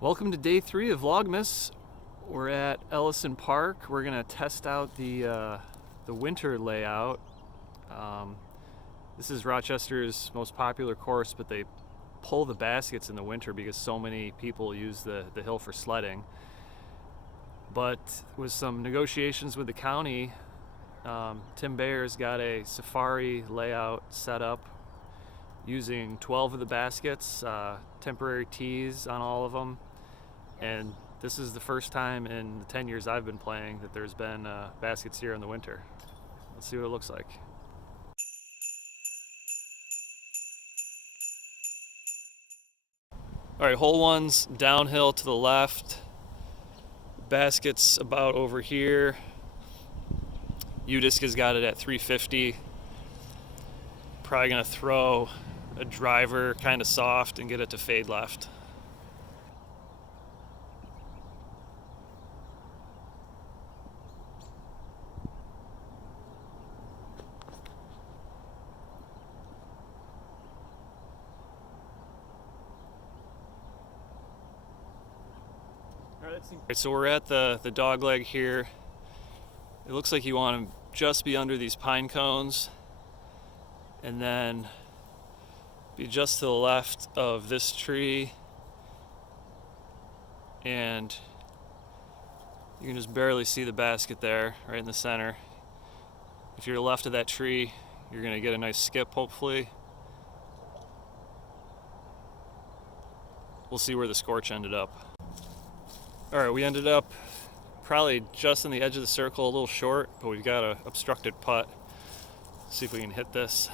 Welcome to day 3 of VLOGMAS. We're at Ellison Park. We're gonna test out the winter layout. This is Rochester's most popular course, but they pull the baskets in the winter because so many people use the hill for sledding. But with some negotiations with the county, Tim Bayer's got a safari layout set up using 12 of the baskets, temporary tees on all of them. And this is the first time in the 10 years I've been playing that there's been baskets here in the winter. Let's see what it looks like. All right, hole one's downhill to the left. Basket's about over here. Udisc has got it at 350. Probably gonna throw a driver kind of soft and get it to fade left. Alright, so we're at the dog leg here. It looks like you want to just be under these pine cones and then be just to the left of this tree, and you can just barely see the basket there right in the center. If you're left of that tree, you're going to get a nice skip hopefully. We'll see where the scorch ended up. Alright, we ended up probably just on the edge of the circle, a little short, but we've got an obstructed putt. Let's see if we can hit this.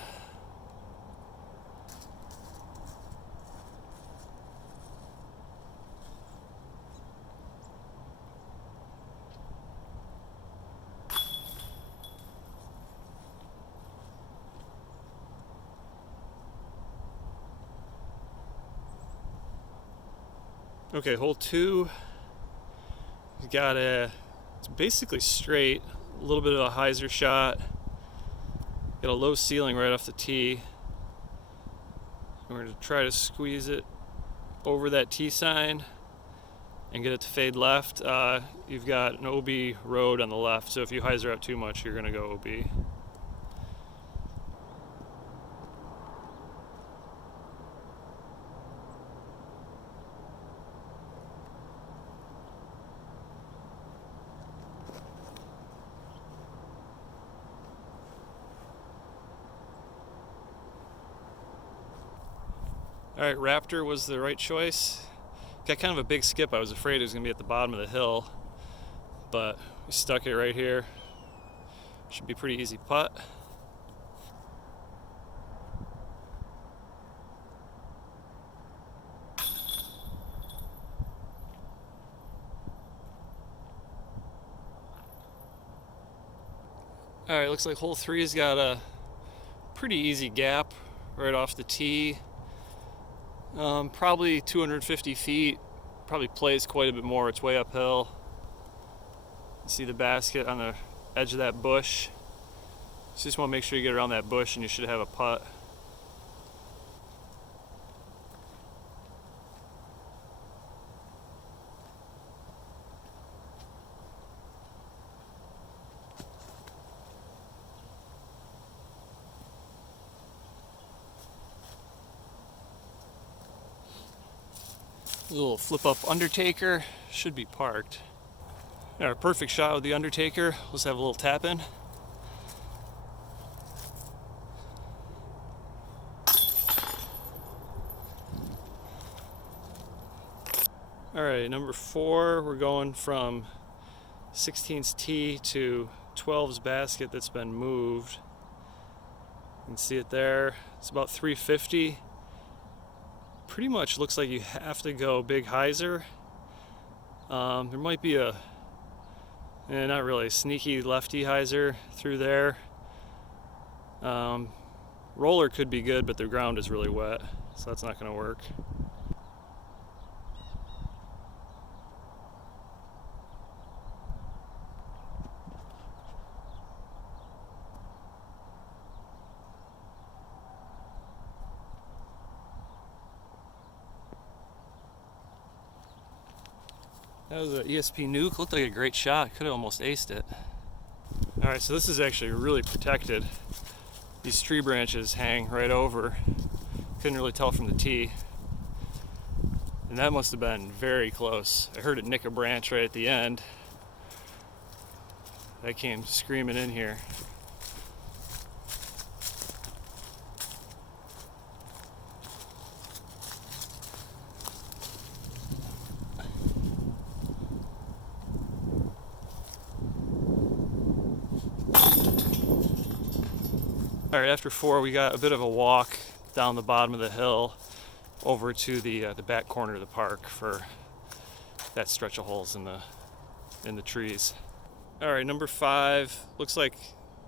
Okay, hole 2. We've got it's basically straight, a little bit of a hyzer shot. Got a low ceiling right off the tee. We're going to try to squeeze it over that tee sign and get it to fade left. You've got an OB road on the left, so if you hyzer out too much, you're going to go OB. Alright, Raptor was the right choice. Got kind of a big skip. I was afraid it was going to be at the bottom of the hill, but we stuck it right here. Should be a pretty easy putt. Alright, looks like hole 3's got a pretty easy gap right off the tee. Probably 250 feet, probably plays quite a bit more. It's way uphill. You see the basket on the edge of that bush. So just want to make sure you get around that bush and you should have a putt. A little flip up Undertaker, should be parked. Our perfect shot with the Undertaker. Let's have a little tap in. Alright, number 4, we're going from 16's tee to 12's basket that's been moved. You can see it there. It's about 350. Pretty much looks like you have to go big hyzer. There might be a, not really, sneaky lefty hyzer through there. Roller could be good, but the ground is really wet, so that's not going to work. That was an ESP nuke. Looked like a great shot. Could have almost aced it. All right, so this is actually really protected. These tree branches hang right over. Couldn't really tell from the tee. And that must have been very close. I heard it nick a branch right at the end. That came screaming in here. All right, after 4, we got a bit of a walk down the bottom of the hill over to the back corner of the park for that stretch of holes in the trees. All right, number 5. Looks like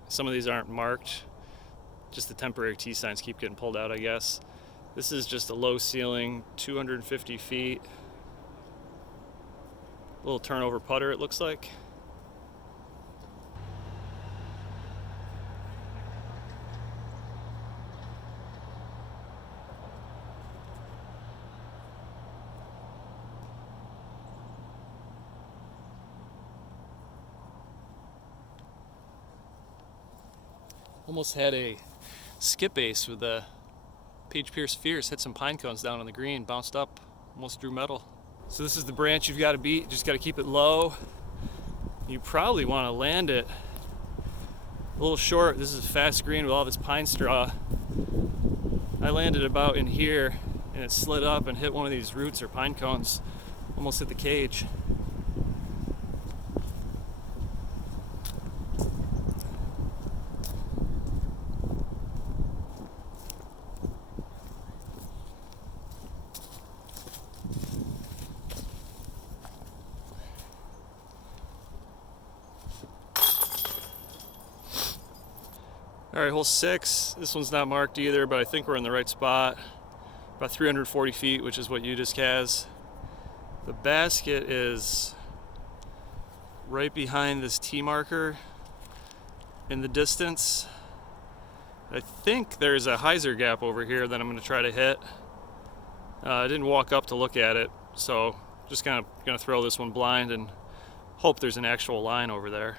some of these aren't marked. Just the temporary T signs keep getting pulled out, I guess. This is just a low ceiling, 250 feet. Little turnover putter, it looks like. Almost had a skip ace with the Page Pierce Fierce. Hit some pine cones down on the green, bounced up, almost drew metal. So this is the branch you've got to beat. Just got to keep it low. You probably want to land it a little short. This is a fast green with all this pine straw. I landed about in here and it slid up and hit one of these roots or pine cones. Almost hit the cage. All right, hole 6. This one's not marked either, but I think we're in the right spot. About 340 feet, which is what UDisc has. The basket is right behind this T marker in the distance. I think there's a hyzer gap over here that I'm going to try to hit. I didn't walk up to look at it, so just kind of going to throw this one blind and hope there's an actual line over there.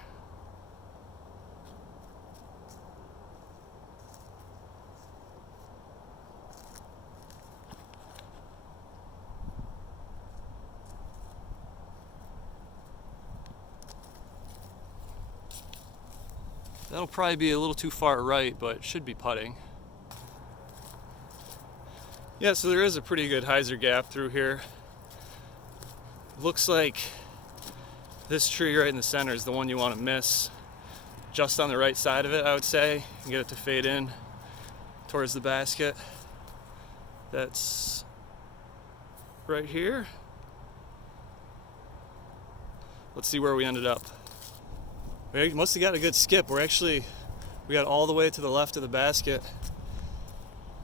That'll probably be a little too far right, but it should be putting. Yeah, so there is a pretty good hyzer gap through here. Looks like this tree right in the center is the one you want to miss. Just on the right side of it, I would say, and get it to fade in towards the basket. That's right here. Let's see where we ended up. We must have got a good skip. We got all the way to the left of the basket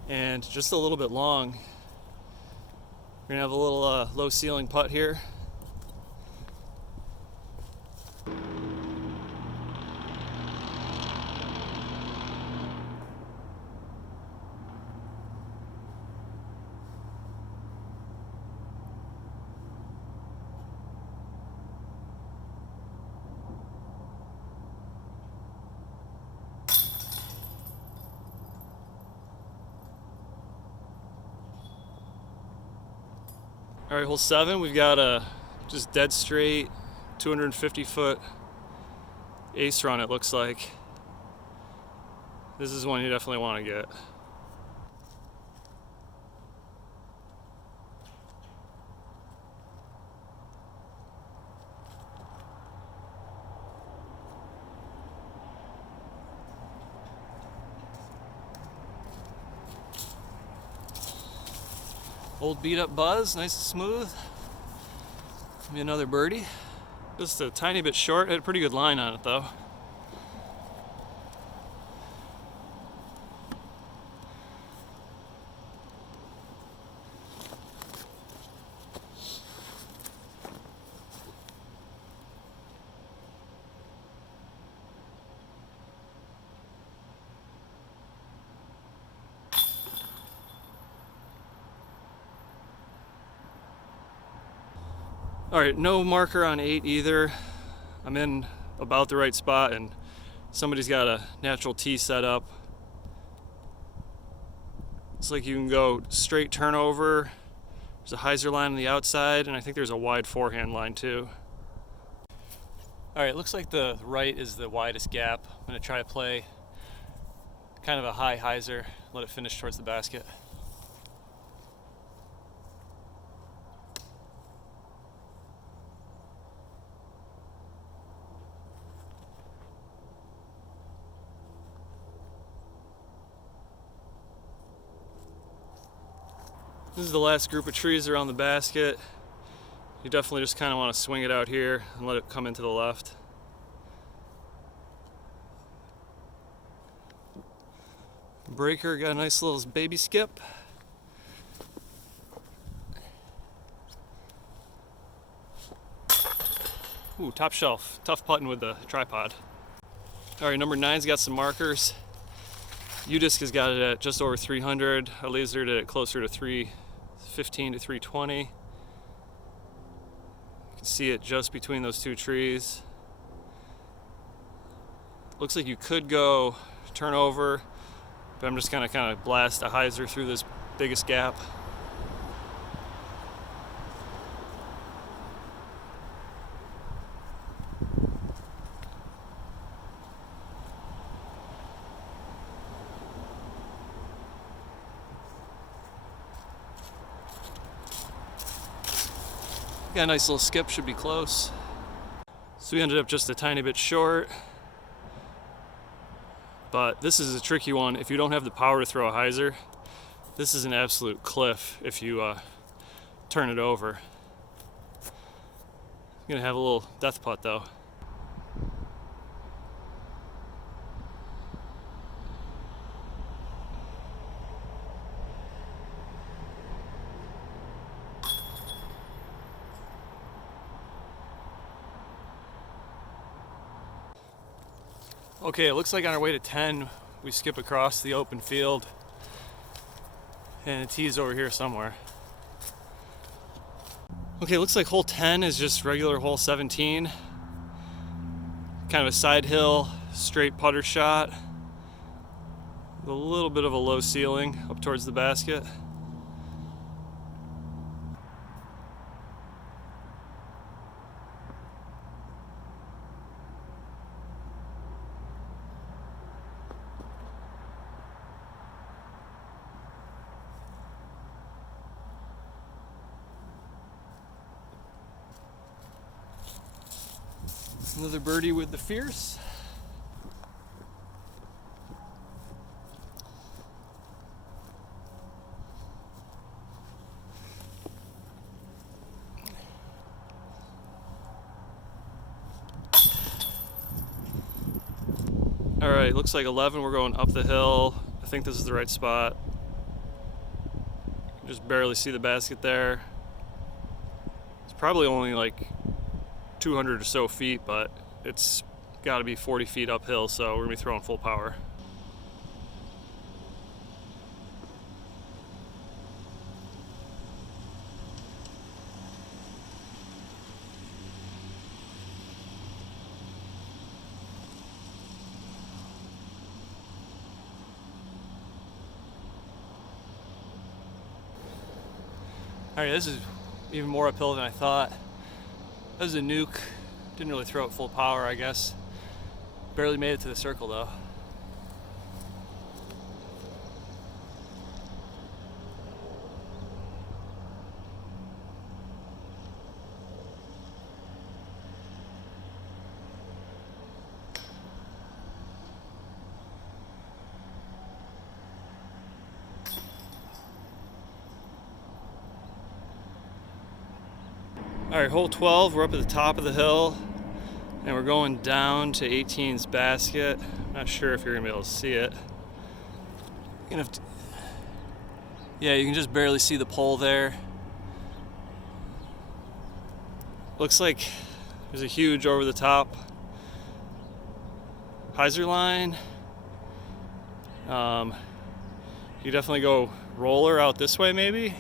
and just a little bit long. We're gonna have a little low ceiling putt here. All right, hole 7, we've got a just dead straight 250-foot ace run, it looks like. This is one you definitely want to get. Old beat up buzz, nice and smooth. Maybe another birdie. Just a tiny bit short, had a pretty good line on it though. All right, no marker on 8 either. I'm in about the right spot, and somebody's got a natural tee set up. Looks like you can go straight turnover. There's a hyzer line on the outside, and I think there's a wide forehand line too. All right, looks like the right is the widest gap. I'm gonna try to play kind of a high hyzer, let it finish towards the basket. This is the last group of trees around the basket. You definitely just kind of want to swing it out here and let it come into the left. Breaker got a nice little baby skip. Ooh, top shelf. Tough putting with the tripod. All right, number 9's got some markers. U-Disc has got it at just over 300. I lasered it at closer to 315 to 320. You can see it just between those two trees. Looks like you could go turn over, but I'm just gonna kind of blast a hyzer through this biggest gap. Got a nice little skip, should be close. So we ended up just a tiny bit short. But this is a tricky one. If you don't have the power to throw a hyzer, this is an absolute cliff if you turn it over. I'm gonna have a little death putt though. Okay, it looks like on our way to 10, we skip across the open field, and the tee is over here somewhere. Okay, it looks like hole 10 is just regular hole 17. Kind of a side hill, straight putter shot, with a little bit of a low ceiling up towards the basket. Another birdie with the fierce. All right, looks like 11, we're going up the hill. I think this is the right spot. You just barely see the basket there. It's probably only like 200 or so feet, but it's got to be 40 feet uphill, so we're gonna be throwing full power. All right, this is even more uphill than I thought. That was a nuke. Didn't really throw it full power, I guess. Barely made it to the circle though. All right, hole 12, we're up at the top of the hill, and we're going down to 18's basket. Not sure if you're gonna be able to see it. Yeah, you can just barely see the pole there. Looks like there's a huge over the top hyzer line. You definitely go roller out this way maybe.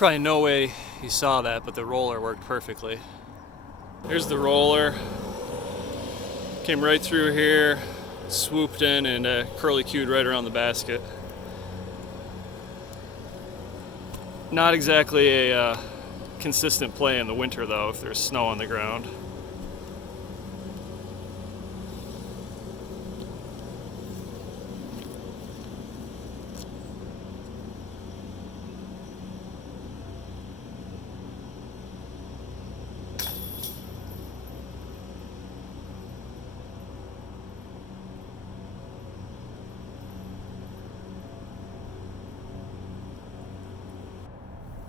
Probably no way you saw that, but the roller worked perfectly. Here's the roller. Came right through here, swooped in, and curly-cued right around the basket. Not exactly a consistent play in the winter, though, if there's snow on the ground.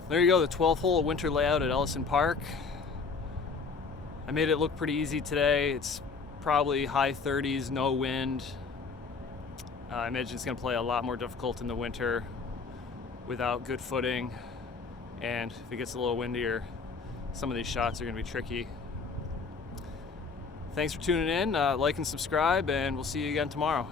There you go, the 12th hole winter layout at Ellison Park. I made it look pretty easy today. It's probably high 30s, no wind. I imagine it's going to play a lot more difficult in the winter without good footing. And if it gets a little windier, some of these shots are going to be tricky. Thanks for tuning in. Like and subscribe, and we'll see you again tomorrow.